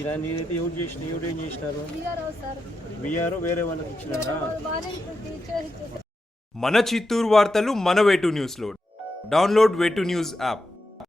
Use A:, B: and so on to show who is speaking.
A: ఇలాంటి అయితే యూజ్ చేసిన ఎవరు ఏం
B: చేసినారు
A: బిఆర్ వేరే వాళ్ళకి ఇచ్చినారా
C: మన చిత్తూరు వార్తలు మన వేటు న్యూస్ లోడ్ డౌన్లోడ్ వేటు న్యూస్ యాప్